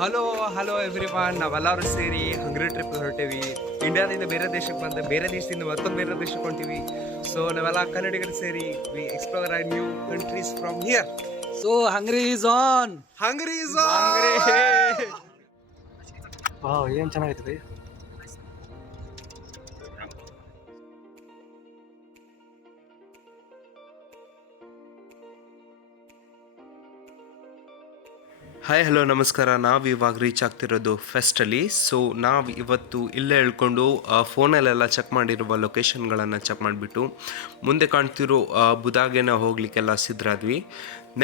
Hello everyone, ನಾವೆಲ್ಲರೂ ಸೇರಿ ಹಂಗ್ರಿ trip ಹೊರಟೇವಿ. ಇಂಡಿಯಾದಿಂದ ಬೇರೆ ದೇಶಕ್ಕೆ ಬಂದು ಬೇರೆ ದೇಶದಿಂದ ಮತ್ತೊಂದು ಬೇರೆ ದೇಶಕ್ಕೆ ಹೊಂಟೀವಿ. ಸೊ ನಾವೆಲ್ಲ ಕನ್ನಡಿಗರು ಸೇರಿ we explore our new countries from here. So hungry is on. Hungry is on. Wow, ಏನು ಚೆನ್ನಾಗೈತೆ. ಹಾಯ್ ಹಲೋ ನಮಸ್ಕಾರ. ನಾವು ಇವಾಗ ರೀಚ್ ಆಗ್ತಿರೋದು ಫೆಸ್ಟಲ್ಲಿ. ಸೊ ನಾವು ಇವತ್ತು ಇಲ್ಲೇ ಹೇಳ್ಕೊಂಡು ಫೋನಲ್ಲೆಲ್ಲ ಚೆಕ್ ಮಾಡಿರುವ ಲೊಕೇಶನ್ಗಳನ್ನು ಚೆಕ್ ಮಾಡಿಬಿಟ್ಟು ಮುಂದೆ ಕಾಣ್ತಿರೋ ಬುದಾಗೆನ ಹೋಗ್ಲಿಕ್ಕೆಲ್ಲ ಸಿದ್ಧರಾದ್ವಿ.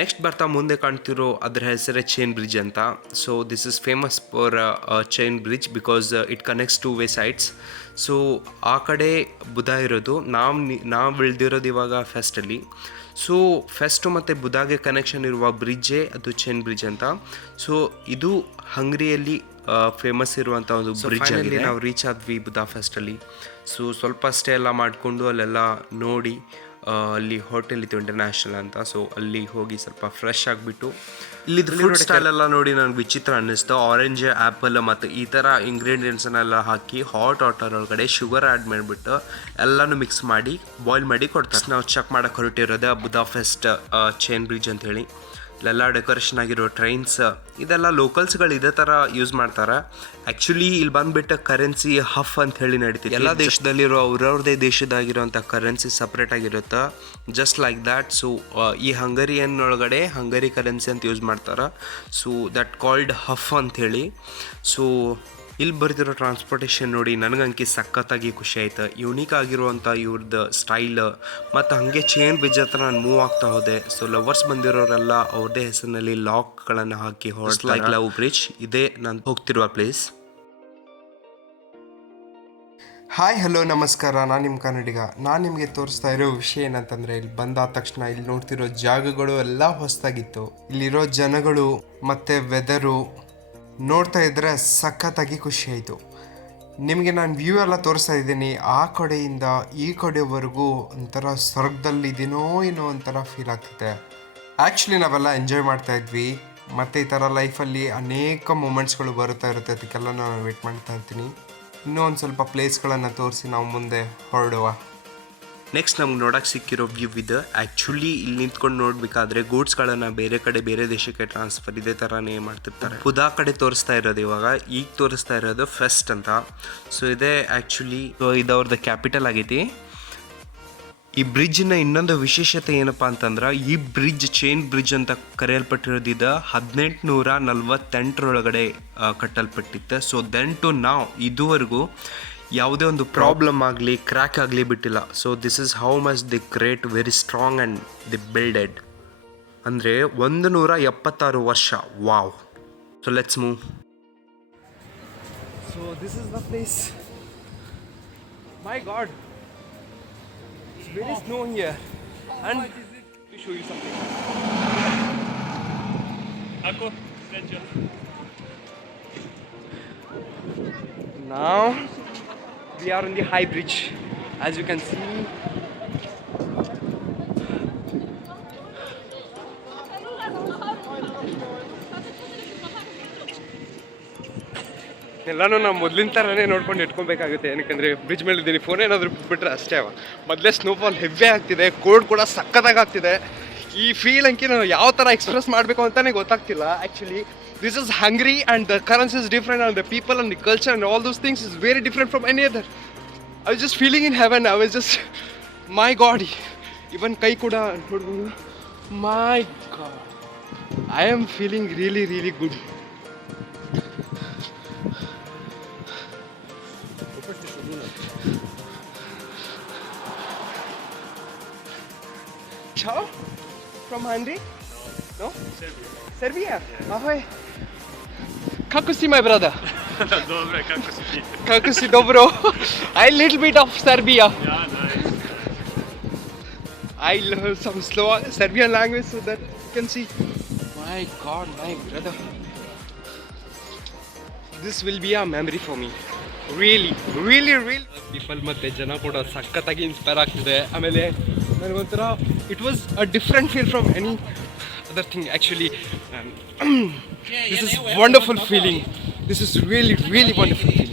ನೆಕ್ಸ್ಟ್ ಬರ್ತಾ ಮುಂದೆ ಕಾಣ್ತಿರೋ ಅದರ ಹೆಸರೇ ಚೈನ್ ಬ್ರಿಡ್ಜ್ ಅಂತ. So this is famous for chain bridge because it connects two way sides. ಸೊ ಆ ಕಡೆ ಬುಧ ಇರೋದು, ನಾವು ಇಳ್ದಿರೋದು ಇವಾಗ ಫೆಸ್ಟಲ್ಲಿ. ಸೊ ಫೆಸ್ಟು ಮತ್ತು ಬುಧಾಗೆ ಕನೆಕ್ಷನ್ ಇರುವ ಬ್ರಿಡ್ಜೇ ಅದು ಚೈನ್ ಬ್ರಿಡ್ಜ್ ಅಂತ. ಸೊ ಇದು ಹಂಗ್ರಿಯಲ್ಲಿ ಫೇಮಸ್ ಇರುವಂಥ ಒಂದು ಬ್ರಿಡ್ಜ್ ಅಲ್ಲಿ ನಾವು ರೀಚ್ ಆದ್ವಿ ಬುಧಾ ಫೆಸ್ಟಲ್ಲಿ. ಸೊ ಸ್ವಲ್ಪ ಸ್ಟೇ ಎಲ್ಲ ಮಾಡಿಕೊಂಡು ಅಲ್ಲೆಲ್ಲ ನೋಡಿ ಅಲ್ಲಿ ಹೋಟೆಲ್ ಇತ್ತು ಇಂಟರ್ನ್ಯಾಷನಲ್ ಅಂತ. ಸೊ ಅಲ್ಲಿ ಹೋಗಿ ಸ್ವಲ್ಪ ಫ್ರೆಶ್ ಆಗಿಬಿಟ್ಟು ಇಲ್ಲಿದ್ದು ಫುಡ್ ಸ್ಟೈಲ್ ಎಲ್ಲ ನೋಡಿ ನನಗೆ ವಿಚಿತ್ರ ಅನ್ನಿಸ್ತು. ಆರೆಂಜ್, ಆ್ಯಪಲ್ ಮತ್ತು ಈ ಥರ ಇಂಗ್ರೀಡಿಯೆಂಟ್ಸನ್ನೆಲ್ಲ ಹಾಕಿ ಹಾಟ್ ವಾಟರ್ ಒಳಗಡೆ ಶುಗರ್ ಆ್ಯಡ್ ಮಾಡಿಬಿಟ್ಟು ಎಲ್ಲನೂ ಮಿಕ್ಸ್ ಮಾಡಿ ಬಾಯ್ಲ್ ಮಾಡಿ ಕೊಡ್ತಾರೆ. ನಾವು ಚೆಕ್ ಮಾಡೋಕ್ಕೆ ಹೊರಟಿರೋದು ಬುಧಾ ಫೆಸ್ಟ್ ಚೈನ್ ಬ್ರಿಡ್ಜ್ ಅಂತ ಹೇಳಿ. ಇಲ್ಲೆಲ್ಲ ಡೆಕೋರೇಷನ್ ಆಗಿರೋ ಟ್ರೈನ್ಸ್ ಇದೆಲ್ಲ ಲೋಕಲ್ಸ್ಗಳು ಇದೇ ಥರ ಯೂಸ್ ಮಾಡ್ತಾರೆ. ಆ್ಯಕ್ಚುಲಿ ಇಲ್ಲಿ ಬಂದುಬಿಟ್ಟು ಕರೆನ್ಸಿ ಹಫ್ ಅಂತ ಹೇಳಿ ನಡೀತಿದೆ. ಎಲ್ಲ ದೇಶದಲ್ಲಿರೋ ಅವ್ರವ್ರದೇ ದೇಶದಾಗಿರೋಂಥ ಕರೆನ್ಸಿ ಸಪ್ರೇಟ್ ಆಗಿರುತ್ತೆ, ಜಸ್ಟ್ ಲೈಕ್ ದ್ಯಾಟ್. ಸೊ ಈ ಹಂಗರಿಯನ್ ಒಳಗಡೆ ಹಂಗರಿ ಕರೆನ್ಸಿ ಅಂತ ಯೂಸ್ ಮಾಡ್ತಾರೆ. ಸೊ ದಟ್ ಕಾಲ್ಡ್ ಹಫ್ ಅಂಥೇಳಿ. ಸೊ ಇಲ್ಲಿ ಬರ್ತಿರೋ ಟ್ರಾನ್ಸ್ಪೋರ್ಟೇಷನ್ ನೋಡಿ ನನಗಂಕಿ ಸಖತ್ತಾಗಿ ಖುಷಿ ಆಯ್ತು. ಯುನೀಕ್ ಆಗಿರುವಂಥ ಇವ್ರದ್ದು ಸ್ಟೈಲ್ ಮತ್ತು ಹಾಗೆ ಚೈನ್ ಬ್ರಿಡ್ಜ್ ಹತ್ರ ನಾನು ಮೂವ್ ಆಗ್ತಾ ಹೋದೆ. ಸೊ ಲವರ್ಸ್ ಬಂದಿರೋರೆಲ್ಲ ಅವ್ರದ್ದೇ ಹೆಸರಿನಲ್ಲಿ ಲಾಕ್ಗಳನ್ನು ಹಾಕಿ ಹೊರಡ್ತಾರೆ. ಲೈಕ್ ಲವ್ ಬ್ರಿಡ್ಜ್ ಇದೇ ನಾನು ಹೋಗ್ತಿರುವ ಪ್ಲೇಸ್. ಹಾಯ್ ಹಲೋ ನಮಸ್ಕಾರ, ನಾನು ನಿಮ್ಮ ಕನ್ನಡಿಗ. ನಾನು ನಿಮಗೆ ತೋರಿಸ್ತಾ ಇರೋ ವಿಷಯ ಏನಂತಂದರೆ, ಇಲ್ಲಿ ಬಂದಾದ ತಕ್ಷಣ ಇಲ್ಲಿ ನೋಡ್ತಿರೋ ಜಾಗಗಳು ಎಲ್ಲ ಹೊಸದಾಗಿತ್ತು. ಇಲ್ಲಿರೋ ಜನಗಳು ಮತ್ತು ವೆದರು ನೋಡ್ತಾ ಇದ್ದರೆ ಸಖತ್ತಾಗಿ ಖುಷಿ ಆಯಿತು. ನಿಮಗೆ ನಾನು ವ್ಯೂ ಎಲ್ಲ ತೋರಿಸ್ತಾ ಇದ್ದೀನಿ. ಆ ಕಡೆಯಿಂದ ಈ ಕಡೆವರೆಗೂ ಒಂಥರ ಸ್ವರ್ಗದಲ್ಲಿದ್ದೀನೋ ಏನೋ ಒಂಥರ ಫೀಲ್ ಆಗ್ತಿದೆ. ಆ್ಯಕ್ಚುಲಿ ನಾವೆಲ್ಲ ಎಂಜಾಯ್ ಮಾಡ್ತಾ ಇದ್ವಿ ಮತ್ತು ಈ ಥರ ಲೈಫಲ್ಲಿ ಅನೇಕ ಮೂಮೆಂಟ್ಸ್ಗಳು ಬರುತ್ತಾ ಇರುತ್ತೆ. ಅದಕ್ಕೆಲ್ಲ ನಾನು ವೇಟ್ ಮಾಡ್ತಾ ಇರ್ತೀನಿ. ಇನ್ನೂ ಒಂದು ಸ್ವಲ್ಪ ಪ್ಲೇಸ್ಗಳನ್ನು ತೋರಿಸಿ ನಾವು ಮುಂದೆ ಹೊರಡುವ. ನೆಕ್ಸ್ಟ್ ನಮ್ಗೆ ನೋಡೋಕೆ ಸಿಕ್ಕಿರೋ ವ್ಯೂ ಇದು. ಆ್ಯಕ್ಚುಲಿ ಇಲ್ಲಿ ನಿಂತ್ಕೊಂಡು ನೋಡಬೇಕಾದ್ರೆ ಗೂಡ್ಸ್ಗಳನ್ನು ಬೇರೆ ಕಡೆ ಬೇರೆ ದೇಶಕ್ಕೆ ಟ್ರಾನ್ಸ್ಫರ್ ಇದೇ ಥರನೇ ಮಾಡ್ತಿರ್ತಾರೆ. ಬುಧಾ ಕಡೆ ತೋರಿಸ್ತಾ ಇರೋದು ಇವಾಗ, ಈಗ ತೋರಿಸ್ತಾ ಇರೋದು ಫೆಸ್ಟ್ ಅಂತ. ಸೊ ಇದೇ ಆ್ಯಕ್ಚುಲಿ ಇದು ಅವ್ರದ್ದು ಕ್ಯಾಪಿಟಲ್ ಆಗೈತಿ. ಈ ಬ್ರಿಡ್ಜ್ನ ಇನ್ನೊಂದು ವಿಶೇಷತೆ ಏನಪ್ಪ ಅಂತಂದ್ರೆ, ಈ ಬ್ರಿಡ್ಜ್ ಚೈನ್ ಬ್ರಿಡ್ಜ್ ಅಂತ ಕರೆಯಲ್ಪಟ್ಟಿರೋದು ಇದು 1848 ಕಟ್ಟಲ್ಪಟ್ಟಿತ್ತು. ಸೊ ದೆನ್ ಟು ನಾವು ಇದುವರೆಗೂ ಯಾವುದೇ ಒಂದು ಪ್ರಾಬ್ಲಮ್ ಆಗಲಿ ಕ್ರ್ಯಾಕ್ ಆಗಲಿ ಬಿಟ್ಟಿಲ್ಲ. So this is how much the great, very strong and the builded. ಅಂದರೆ 176 ವರ್ಷ. Wow. So let's move. So this is the place. My god, it's very snow here. And to show you something. Now we are on the high bridge, as you can see. ಎಲ್ಲನೂ ನಾವು ಮೊದಲಿನ ಥರನೇ ನೋಡ್ಕೊಂಡು ಇಟ್ಕೊಬೇಕಾಗುತ್ತೆ. ಏನಕ್ಕೆ bridge ಮೇಲೆ ಇದ್ದೀನಿ, phone ಏನಾದರೂ ಬಿಟ್ಬಿಟ್ರೆ ಅಷ್ಟೇ. ಮೊದಲೇ ಸ್ನೋಫಾಲ್ ಹೆವಿ ಆಗ್ತಿದೆ, ಕೋಲ್ಡ್ ಕೂಡ ಸಕ್ಕತ್ತಾಗಿ ಆಗ್ತಿದೆ. ಈ ಫೀಲ್ ಅಂಕಿ ನಾವು ಯಾವ ಥರ ಎಕ್ಸ್ಪ್ರೆಸ್ ಮಾಡಬೇಕು ಅಂತಲೇ ಗೊತ್ತಾಗ್ತಿಲ್ಲ. Actually this is Hungary and the currency is different and the people and the culture and all those things is very different from any other. I was just feeling in heaven. I was just, my God, even kai kuda nodbodu. My God, I am feeling really really good. Ciao from Hungary? No? Serbia? Ahoy. Kako si, my brother? Dobre, kako si ti? Kako si, dobro. I little bit of Serbia. Ja, nice. I learn some slow Serbian language so that you can see. My God, my brother. This will be a memory for me. Really, really, really. People ಮತ್ತೆ ಜನ ಕೂಡ ಸಖತ್ತಾಗಿ inspire ಆಗ್ತಿದೆ. ಆಮೇಲೆ ನನಗೊಂಥರ it was a different feel from any other thing actually. This is wonderful feeling. This is really, really wonderful feeling.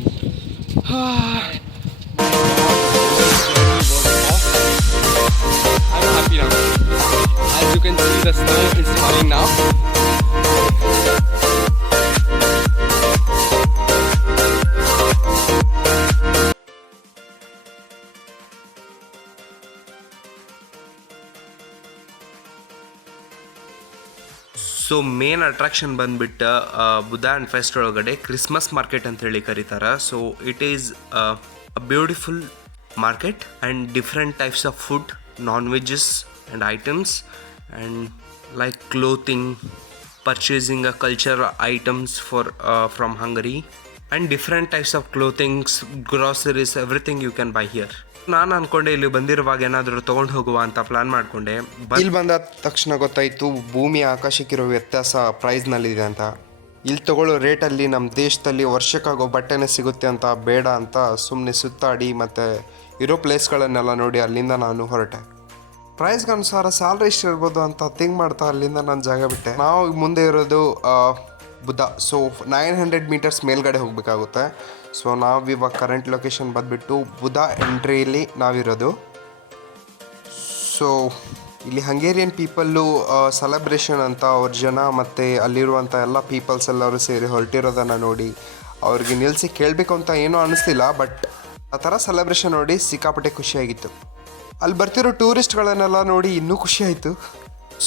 I'm happy now. As you can see, the snow is falling now. So main attraction ಬಂದ್ಬಿಟ್ಟು Buda and Pest ಒಳಗಡೆ Christmas market ಅಂತ ಹೇಳಿ ಕರೀತಾರೆ. So it is a beautiful market and different types of food, non veggies and items and like clothing, purchasing a culture items from Hungary and different types of clothings, groceries, everything you can buy here. ನಾನು ಅಂದ್ಕೊಂಡೆ ಇಲ್ಲಿ ಬಂದಿರುವಾಗ ಏನಾದರೂ ತೊಗೊಂಡು ಹೋಗುವ ಅಂತ plan ಮಾಡಿಕೊಂಡೆ. ಇಲ್ಲಿ ಬಂದ ತಕ್ಷಣ ಗೊತ್ತಾಯಿತು ಭೂಮಿ ಆಕಾಶಕ್ಕಿರೋ ವ್ಯತ್ಯಾಸ ಪ್ರೈಸ್ನಲ್ಲಿದೆ ಅಂತ. ಇಲ್ಲಿ ತಗೊಳ್ಳೋ ರೇಟಲ್ಲಿ ನಮ್ಮ ದೇಶದಲ್ಲಿ ವರ್ಷಕ್ಕಾಗೋ ಬಟ್ಟೆನೇ ಸಿಗುತ್ತೆ ಅಂತ ಬೇಡ ಅಂತ ಸುಮ್ಮನೆ ಸುತ್ತಾಡಿ ಮತ್ತು ಇರೋ ಪ್ಲೇಸ್ಗಳನ್ನೆಲ್ಲ ನೋಡಿ ಅಲ್ಲಿಂದ ನಾನು ಹೊರಟೆ. ಪ್ರೈಸ್ಗೆ ಅನುಸಾರ ಸ್ಯಾಲ್ರಿ ಇಷ್ಟು ಇರ್ಬೋದು ಅಂತ ಥಿಂಕ್ ಮಾಡ್ತಾ ಅಲ್ಲಿಂದ ನಾನು ಜಾಗ ಬಿಟ್ಟೆ. ನಾವು ಮುಂದೆ ಇರೋದು ಬುದ್ಧ. ಸೊ 900 ಮೀಟರ್ಸ್ ಮೇಲ್ಗಡೆ ಹೋಗಬೇಕಾಗುತ್ತೆ. ಸೊ ನಾವು ಇವಾಗ ಕರೆಂಟ್ ಲೊಕೇಶನ್ ಬಂದುಬಿಟ್ಟು ಬುದ್ಧ ಎಂಟ್ರಿಯಲ್ಲಿ ನಾವಿರೋದು. ಸೊ ಇಲ್ಲಿ ಹಂಗೇರಿಯನ್ ಪೀಪಲ್ಲು ಸೆಲೆಬ್ರೇಷನ್ ಅಂತ ಅವ್ರ ಜನ ಮತ್ತು ಅಲ್ಲಿರುವಂಥ ಎಲ್ಲ ಪೀಪಲ್ಸ್ ಎಲ್ಲರೂ ಸೇರಿ ಹೊರಟಿರೋದನ್ನು ನೋಡಿ ಅವ್ರಿಗೆ ನಿಲ್ಲಿಸಿ ಕೇಳಬೇಕು ಅಂತ ಏನೂ ಅನ್ನಿಸ್ತಿಲ್ಲ. ಬಟ್ ಆ ಥರ ಸೆಲೆಬ್ರೇಷನ್ ನೋಡಿ ಸಿಕ್ಕಾಪಟ್ಟೆ ಖುಷಿಯಾಗಿತ್ತು. ಅಲ್ಲಿ ಬರ್ತಿರೋ ಟೂರಿಸ್ಟ್ಗಳನ್ನೆಲ್ಲ ನೋಡಿ ಇನ್ನೂ ಖುಷಿಯಾಯಿತು.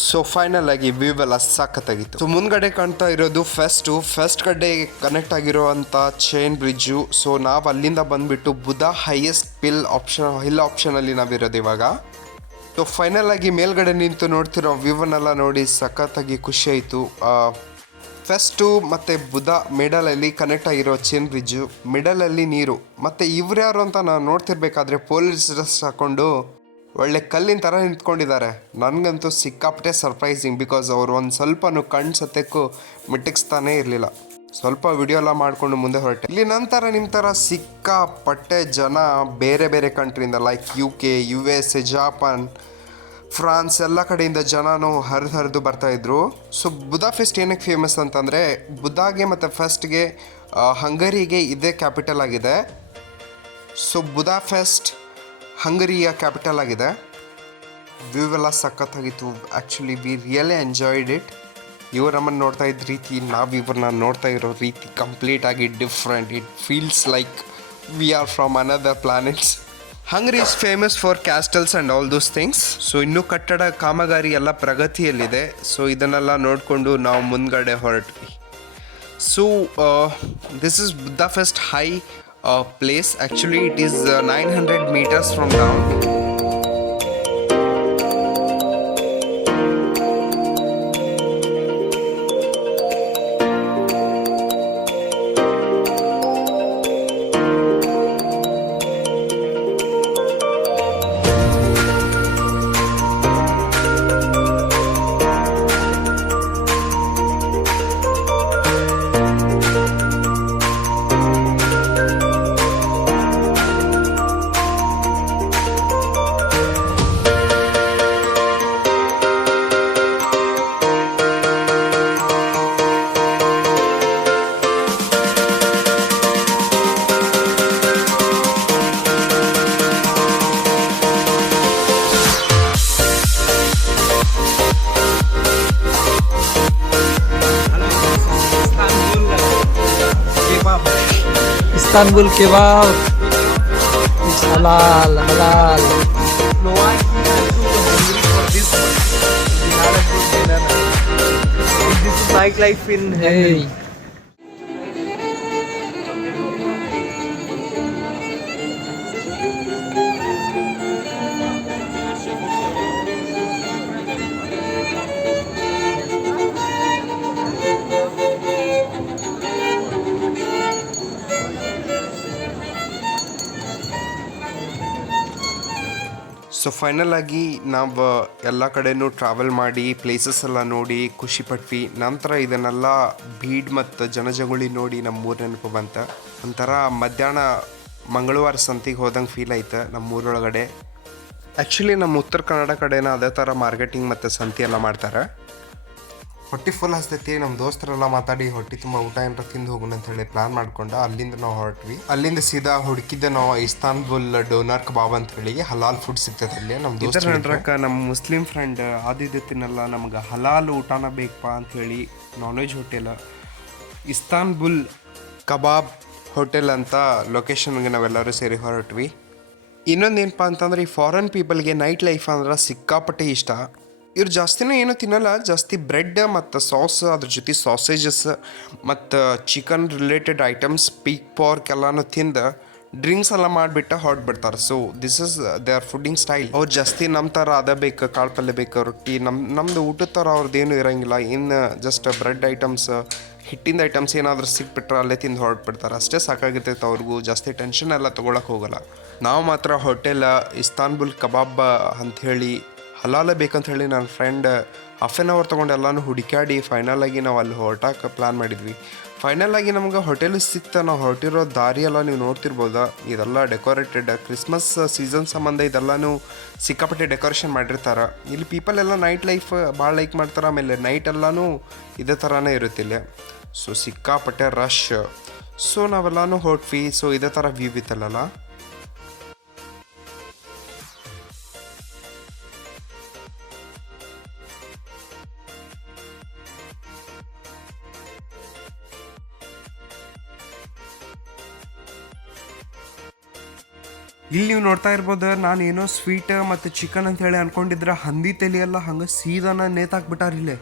ಸೊ ಫೈನಲ್ ಆಗಿ ವ್ಯೂ ಎಲ್ಲ ಸಖತ್ತಾಗಿತ್ತು. ಸೊ ಮುಂದ್ಗಡೆ ಕಾಣ್ತಾ ಇರೋದು ಫೆಸ್ಟ್ ಕಡೆ ಕನೆಕ್ಟ್ ಆಗಿರೋವಂಥ ಚೈನ್ ಬ್ರಿಡ್ಜು. ಸೊ ನಾವು ಅಲ್ಲಿಂದ ಬಂದುಬಿಟ್ಟು ಬುದ್ಧ ಹೈಯೆಸ್ಟ್ ಹಿಲ್ ಆಪ್ಷನಲ್ಲಿ ನಾವಿರೋದು ಇವಾಗ. ಸೊ ಫೈನಲ್ ಆಗಿ ಮೇಲ್ಗಡೆ ನಿಂತು ನೋಡ್ತಿರೋ ವ್ಯೂವನ್ನೆಲ್ಲ ನೋಡಿ ಸಖತ್ತಾಗಿ ಖುಷಿಯಾಯಿತು. ಫೆಸ್ಟು ಮತ್ತು ಬುದ್ಧ ಮಿಡಲಲ್ಲಿ ಕನೆಕ್ಟ್ ಆಗಿರೋ ಚೈನ್ ಬ್ರಿಡ್ಜು, ಮಿಡಲಲ್ಲಿ ನೀರು. ಮತ್ತು ಇವ್ರು ಯಾರು ಅಂತ ನಾನು ನೋಡ್ತಿರ್ಬೇಕಾದ್ರೆ ಪೊಲೀಸ್ ಡ್ರೆಸ್ ಹಾಕ್ಕೊಂಡು ಒಳ್ಳೆ ಕಲ್ಲಿನ ಥರ ನಿಂತ್ಕೊಂಡಿದ್ದಾರೆ. ನನಗಂತೂ ಸಿಕ್ಕಾಪಟ್ಟೆ ಸರ್ಪ್ರೈಸಿಂಗ್, ಬಿಕಾಸ್ ಅವರು ಒಂದು ಸ್ವಲ್ಪನೂ ಕಣ್ಣು ಸತ್ಯಕ್ಕೂ ಮಿಟಕ್ಸ್ತಾನೇ ಇರಲಿಲ್ಲ. ಸ್ವಲ್ಪ ವಿಡಿಯೋ ಎಲ್ಲ ಮಾಡಿಕೊಂಡು ಮುಂದೆ ಹೊರಟೆ. ಇಲ್ಲಿ ನಂತರ ನಿಮ್ಮ ಥರ ಸಿಕ್ಕಾಪಟ್ಟೆ ಜನ ಬೇರೆ ಬೇರೆ ಕಂಟ್ರಿಯಿಂದ like UK, US, Japan, France ಎಲ್ಲ ಕಡೆಯಿಂದ ಜನನೂ ಹರಿದು ಬರ್ತಾಯಿದ್ರು. ಸೊ ಬುದ್ಧ ಫೆಸ್ಟ್ ಏನಕ್ಕೆ ಫೇಮಸ್ ಅಂತಂದರೆ ಬುದ್ಧಾಗೆ ಮತ್ತು ಫೆಸ್ಟ್ಗೆ ಹಂಗರಿಗೆ ಇದೇ ಕ್ಯಾಪಿಟಲ್ ಆಗಿದೆ. ಸೊ ಬುದ್ಧ ಫೆಸ್ಟ್ ಹಂಗರಿಯ ಕ್ಯಾಪಿಟಲ್ ಆಗಿದೆ. ವ್ಯೂ ಎಲ್ಲ ಸಖತ್ತಾಗಿತ್ತು. Actually we really enjoyed it. ಇವ್ರು ನಮ್ಮನ್ನು ನೋಡ್ತಾ ಇದ್ದ ರೀತಿ, ನಾವು ಇವ್ರನ್ನ ನೋಡ್ತಾ ಇರೋ ರೀತಿ ಕಂಪ್ಲೀಟಾಗಿ different. It feels like we are from another planets. Hungary is famous for castles and all those things. So ಇನ್ನೂ ಕಟ್ಟಡ ಕಾಮಗಾರಿ ಎಲ್ಲ ಪ್ರಗತಿಯಲ್ಲಿದೆ. ಸೊ ಇದನ್ನೆಲ್ಲ ನೋಡಿಕೊಂಡು ನಾವು ಮುಂದ್ಗಡೆ ಹೊರಟ್ವಿ. So this is Budapest high place. Actually it is 900 meters from down. Istanbul kebab. Halal, halal. No one for this. We had a good dinner. This is nightlife in Hungary. So final ಆಗಿ ನಾವು ಎಲ್ಲ ಕಡೆಯೂ travel ಮಾಡಿ places ಎಲ್ಲ ನೋಡಿ ಖುಷಿಪಟ್ವಿ. ನಂತರ ಇದನ್ನೆಲ್ಲ ಭೀಡ್ ಮತ್ತು ಜನಜಂಗುಳಿ ನೋಡಿ ನಮ್ಮ ಊರು ನೆನಪು ಬಂತ. ಒಂಥರ ಮಧ್ಯಾಹ್ನ ಮಂಗಳವಾರ ಸಂತಿಗೆ ಹೋದಂಗೆ ಫೀಲ್ ಆಯ್ತು ನಮ್ಮ ಊರೊಳಗಡೆ. ಆ್ಯಕ್ಚುಲಿ ನಮ್ಮ ಉತ್ತರ ಕನ್ನಡ ಕಡೆನ ಅದೇ ಥರ ಮಾರ್ಕೆಟಿಂಗ್ ಮತ್ತು ಸಂತಿ ಎಲ್ಲ ಮಾಡ್ತಾರೆ. ಹೊಟ್ಟೆ ಫುಲ್ ಹಸ್ತೈತಿ. ನಮ್ಮ ದೋಸ್ತರೆಲ್ಲ ಮಾತಾಡಿ ಹೊಟ್ಟೆ ತುಂಬ ಊಟ ಏನಾರ ತಿಂದು ಹೋಗೋಣ ಅಂತ ಹೇಳಿ ಪ್ಲಾನ್ ಮಾಡ್ಕೊಂಡು ಅಲ್ಲಿಂದ ನಾವು ಹೊರಟ್ವಿ. ಅಲ್ಲಿಂದ ಸೀದಾ ಹುಡುಕಿದ್ದೆ ನಾವು ಇಸ್ತಾನ್ಬುಲ್ ಡೋನರ್ ಕಬಾಬ್ ಅಂತ ಹೇಳಿ ಹಲಾಲ್ ಫುಡ್ ಸಿಗ್ತೈತೆ ಅಲ್ಲಿ. ನಮ್ಮ ದೋಸ್ತರ ನಡ್ರಕ್ಕ ನಮ್ಮ ಮುಸ್ಲಿಂ ಫ್ರೆಂಡ್ ಆದಿದ್ಯ ತಿನ್ನಲ್ಲ, ನಮ್ಗೆ ಹಲಾಲ್ ಊಟನ ಬೇಕಪ್ಪ ಅಂಥೇಳಿ ನಾನ್ ವೆಜ್ ಹೋಟೆಲ್ ಇಸ್ತಾನ್ಬುಲ್ ಕಬಾಬ್ ಹೋಟೆಲ್ ಅಂತ ಲೊಕೇಶನ್ಗೆ ನಾವೆಲ್ಲರೂ ಸೇರಿ ಹೊರಟ್ವಿ. ಇನ್ನೊಂದೇನಪ್ಪ ಅಂತಂದ್ರೆ ಈ ಫಾರಿನ್ ಪೀಪಲ್ಗೆ ನೈಟ್ ಲೈಫ್ ಅಂದ್ರೆ ಸಿಕ್ಕಾಪಟ್ಟೆ ಇಷ್ಟ. ಇವ್ರು ಜಾಸ್ತಿನೂ ಏನೂ ತಿನ್ನಲ್ಲ, ಜಾಸ್ತಿ ಬ್ರೆಡ್ ಮತ್ತು ಸಾಸ್, ಅದ್ರ ಜೊತೆ ಸಾಸೇಜಸ್ ಮತ್ತು chicken related items, peak park ಎಲ್ಲನೂ ತಿಂದು ಡ್ರಿಂಕ್ಸ್ ಎಲ್ಲ ಮಾಡಿಬಿಟ್ಟು ಹೊರಟ್ಬಿಡ್ತಾರೆ. So this is their fooding style. ಅವ್ರು ಜಾಸ್ತಿ ನಮ್ಮ ಥರ ಅದ ಬೇಕು, ಕಾಳು ಪಲ್ಯ ಬೇಕು, ರೊಟ್ಟಿ, ನಮ್ಮದು ಊಟದ ಥರ ಅವ್ರದ್ದೇನು ಇರೋಂಗಿಲ್ಲ. ಇನ್ನು ಜಸ್ಟ್ ಬ್ರೆಡ್ ಐಟಮ್ಸ್, ಹಿಟ್ಟಿಂದ ಐಟಮ್ಸ್ ಏನಾದರೂ ಸಿಕ್ಬಿಟ್ರೆ ಅಲ್ಲೇ ತಿಂದು ಹೊರಟ್ಬಿಡ್ತಾರೆ. ಅಷ್ಟೇ ಸಾಕಾಗಿರ್ತೈತೆ ಅವ್ರಿಗೂ, ಜಾಸ್ತಿ ಟೆನ್ಷನ್ ಎಲ್ಲ ತೊಗೊಳಕ್ಕೆ ಹೋಗಲ್ಲ. ನಾವು ಮಾತ್ರ ಹೋಟೆಲ್ ಇಸ್ತಾನ್ಬುಲ್ ಕಬಾಬ್ ಅಂಥೇಳಿ ಹಲಾಲ ಬೇಕಂತ ಹೇಳಿ ನನ್ನ ಫ್ರೆಂಡ್ ಹಾಫ್ ಆನ್ ಅವರ್ ತೊಗೊಂಡು ಎಲ್ಲನೂ ಹುಡುಕಾಡಿ ಫೈನಲ್ ಆಗಿ ನಾವು ಅಲ್ಲಿ ಹೊರಟಕ್ಕೆ ಪ್ಲ್ಯಾನ್ ಮಾಡಿದ್ವಿ. ಫೈನಲ್ ಆಗಿ ನಮ್ಗೆ ಹೋಟೆಲ್ ಸಿಕ್ತ. ನಾವು ಹೊರಟಿರೋ ದಾರಿ ಎಲ್ಲ ನೀವು ನೋಡ್ತಿರ್ಬೋದ, ಇದೆಲ್ಲ ಡೆಕೋರೇಟೆಡ್. ಕ್ರಿಸ್ಮಸ್ ಸೀಸನ್ ಸಂಬಂಧ ಇದೆಲ್ಲನೂ ಸಿಕ್ಕಾಪಟ್ಟೆ ಡೆಕೋರೇಷನ್ ಮಾಡಿರ್ತಾರೆ. ಇಲ್ಲಿ ಪೀಪಲ್ ಎಲ್ಲ ನೈಟ್ ಲೈಫ್ ಭಾಳ ಲೈಕ್ ಮಾಡ್ತಾರೆ. ಆಮೇಲೆ ನೈಟ್ ಎಲ್ಲನೂ ಇದೇ ಥರನೇ ಇರುತ್ತಿಲ್ಲ. ಸೊ ಸಿಕ್ಕಾಪಟ್ಟೆ ರಶ್. ಸೊ ನಾವೆಲ್ಲನೂ ಹೊರಟ್ವಿ. ಸೊ ಇದೇ ಥರ ವ್ಯೂ ಇತ್ತಲ್ಲ. ಇಲ್ಲಿ ನೀವು ನೋಡ್ತಾ ಇರ್ಬೋದು, ನಾನು ಏನೋ ಸ್ವೀಟ್ ಮತ್ತು ಚಿಕನ್ ಅಂತ ಹೇಳಿ ಅನ್ಕೊಂಡಿದ್ರೆ ಹಂದಿ ತಲೆ ಎಲ್ಲ ಹಂಗೆ ಸೀದಾನ ನೇತಾಕ್ಬಿಟ್ಟಾರ. ಇಲ್ಲೇ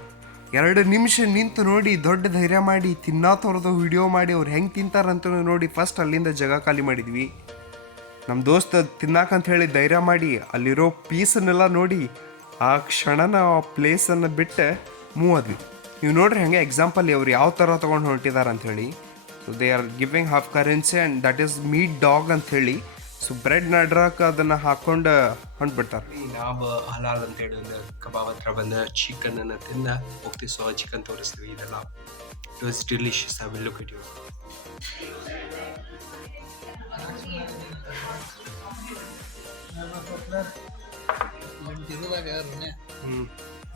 2 ನಿಮಿಷ ನಿಂತು ನೋಡಿ, ದೊಡ್ಡ ಧೈರ್ಯ ಮಾಡಿ ತಿನ್ನೋತವ್ರದ್ದು ವಿಡಿಯೋ ಮಾಡಿ ಅವ್ರು ಹೆಂಗೆ ತಿಂತಾರಂತ ನೋಡಿ ಫಸ್ಟ್ ಅಲ್ಲಿಂದ ಜಾಗ ಖಾಲಿ ಮಾಡಿದ್ವಿ. ನಮ್ಮ ದೋಸ್ತ ತಿನ್ನಾಕಂತ ಹೇಳಿ ಧೈರ್ಯ ಮಾಡಿ ಅಲ್ಲಿರೋ ಪೀಸನ್ನೆಲ್ಲ ನೋಡಿ ಆ ಕ್ಷಣನ ಆ ಪ್ಲೇಸನ್ನು ಬಿಟ್ಟು ಮೂವ್ ಆದ್ವಿ. ನೀವು ನೋಡ್ರಿ ಹಂಗೆ ಎಕ್ಸಾಂಪಲ್ ಅವ್ರು ಯಾವ ಥರ ತೊಗೊಂಡು ಹೊರಟಿದ್ದಾರೆ ಅಂಥೇಳಿ. So they are giving half currency and that is meet dog ಅಂಥೇಳಿ. ಸೊ ಬ್ರೆಡ್ ನಡ್ರಾಕ ಅದನ್ನು ಹಾಕೊಂಡು ಹೊಂಟ್ಬಿಡ್ತಾರೆ. ನಾವು ಹಲಾಲ್ ಅಂತೇಳಿ ಒಂದು ಕಬಾಬ್ ಹತ್ರ ಬಂದ ಚಿಕನನ್ನು ತಿಂದ ಹೋಗ್ತೀವಿ. ಸೊ ಚಿಕನ್ ತೋರಿಸ್ತೀವಿ. ಇದೆಲ್ಲ it was delicious. I will look it you.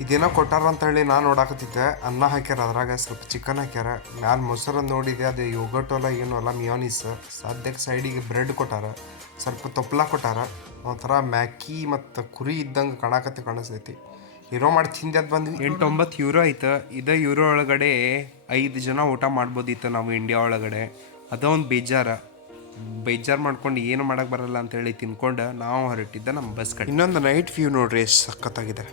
ಇದೇನೋ ಕೊಟ್ಟಾರ ಅಂತ ಹೇಳಿ ನಾನು ನೋಡಾಕತ್ತಿದ್ದೆ. ಅನ್ನ ಹಾಕ್ಯಾರ, ಅದ್ರಾಗ ಸ್ವಲ್ಪ ಚಿಕನ್ ಹಾಕ್ಯಾರ, ಮ್ಯಾಲ ಮೊಸರನ್ನು ನೋಡಿದೆ. ಅದು ಯೋಗಟೋಲ್ಲ ಏನೋ ಅಲ್ಲ, ಮಿಯೋನಿಸ್. ಸದ್ಯಕ್ಕೆ ಸೈಡಿಗೆ ಬ್ರೆಡ್ ಕೊಟ್ಟಾರ, ಸ್ವಲ್ಪ ತೊಪ್ಲ ಕೊಟ್ಟಾರ. ಒಂಥರ ಮ್ಯಾಕಿ ಮತ್ತು ಕುರಿ ಇದ್ದಂಗೆ ಕಾಣಿಸ್ತೈತಿ. ಇರೋ ಮಾಡಿ ತಿಂದು ಬಂದ್ವಿ. 8-9 ಯೂರೋ ಆಯ್ತು. ಇದೇ ಯೂರೋ ಒಳಗಡೆ 5 ಜನ ಊಟ ಮಾಡ್ಬೋದಿತ್ತು ನಾವು ಇಂಡಿಯಾ ಒಳಗಡೆ. ಅದೊಂದು ಬೇಜಾರು ಮಾಡ್ಕೊಂಡು ಏನು ಮಾಡೋಕ್ಕೆ ಬರಲ್ಲ ಅಂತೇಳಿ ತಿನ್ಕೊಂಡು ನಾವು ಹೊರಟಿದ್ದ ನಮ್ಮ ಬಸ್ ಕಡೆ. ಇನ್ನೊಂದು ನೈಟ್ ವ್ಯೂ ನೋಡ್ರಿ ಎಷ್ಟು ಸಖತ್ತಾಗಿದೆ.